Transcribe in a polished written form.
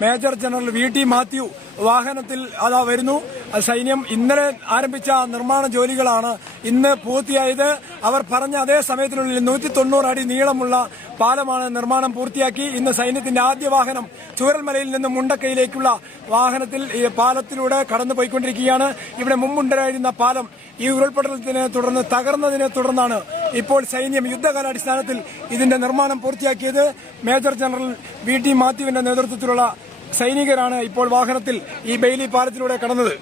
Major general VT Mathew വാഹനത്തിൽ അതാ വരുന്നു. സൈന്യം ഇന്നലെ ആരംഭിച്ച നിർമ്മാണ ജോലികളാണ് ഇന്ന് പൂർത്തിയായത്. അവർ പറഞ്ഞ അതേ സമയത്തിനുള്ളിൽ 190 അടി നീളമുള്ള പാലമാണ് നിർമ്മാണം പൂർത്തിയാക്കി. ഇന്ന് സൈന്യത്തിന്റെ ആദ്യ വാഹനം ചൂരൽമലയിൽ നിന്ന് മുണ്ടക്കൈയിലേക്കുള്ള വാഹനത്തിൽ ഈ പാലത്തിലൂടെ കടന്നുപോയിക്കൊണ്ടിരിക്കുകയാണ്. ഇവിടെ മുമ്പുണ്ടായിരുന്ന പാലം ഈ ഉരുൾപൊട്ടലിനെ തുടർന്ന് തകർന്നതിനെ തുടർന്നാണ് ഇപ്പോൾ സൈന്യം യുദ്ധകാലാടിസ്ഥാനത്തിൽ ഇതിന്റെ നിർമ്മാണം പൂർത്തിയാക്കിയത്. മേജർ ജനറൽ VT മാത്യുവിന്റെ നേതൃത്വത്തിലുള്ള സൈനികരാണ് ഇപ്പോൾ വാഹനത്തിൽ ഈ ബെയിലി പാലത്തിലൂടെ കടന്നത്.